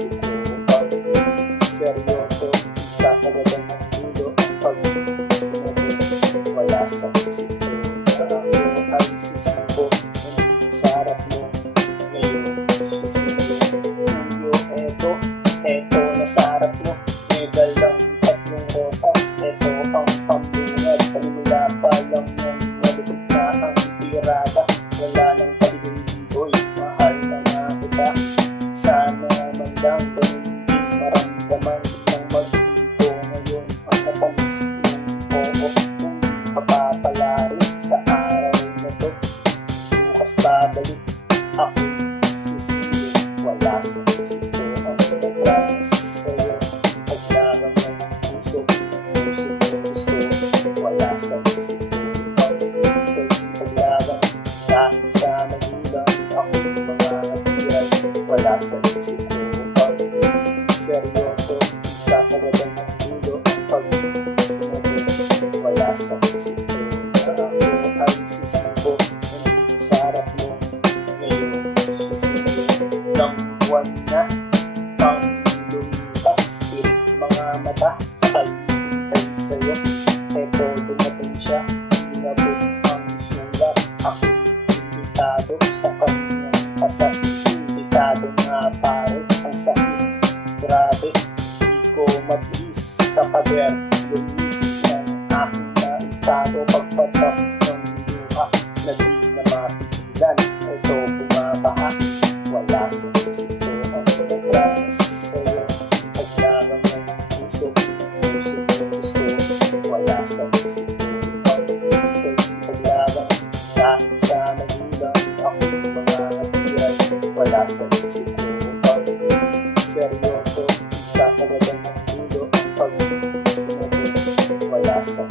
isip ko. Pag seryoso, isasagadan ng ulo ang pag-ibig. Wala sa isip ko na ako ay susuko. Nandito sa harap mo, ngayon susuko. Tuyo, eto na sa harap mo. May dalang tatlong rosas, eto ang pambungad. Panimula pa lang yan, nalipid na ang tirada. Wala nang paligid-ligoy, mahal na nga kita. Sana man lang ganun din maramdaman ng mag-ibo. Ngayon ang matamis ng oo, kung papapalari sa araw na to. Bukas babalik, ako susunod. Wala sa isip ko ang pag-promise sa'yo. Paglaban ng puso gusto. Wala sa isip ko ang paglaban. Kahit sa magulang ako mga natiran. Wala sa isip ko ang seryoso. Isasagadan ng ulo ang pag-ibig. Wala sa isip ko na ako ay susuko. Nandito sa harap mo, ngayon susuko. Ng buwan na ang lumipas, tirik mga mata sa kalipay sa'yo. Eto dumating siya, inabot ang sulat. Ako imbitado sa kanyang kasal. Imbitado nga pare, ang sakit. Grabe, di ko matiis sa pader. Lumis ng aking naitado. Pagpatak ng luha na di na mapigilan. Ito bumabaha. Wala sa isip ko ang pag-promise sa'yo. Paglaban ng puso gusto. Wala sa isip ko ang paglaban. Kahit sa magulang ako mga natiran. Wala sa isip ko ang seryoso. Isasagadan ng ulo ang pag-ibig. Wala sa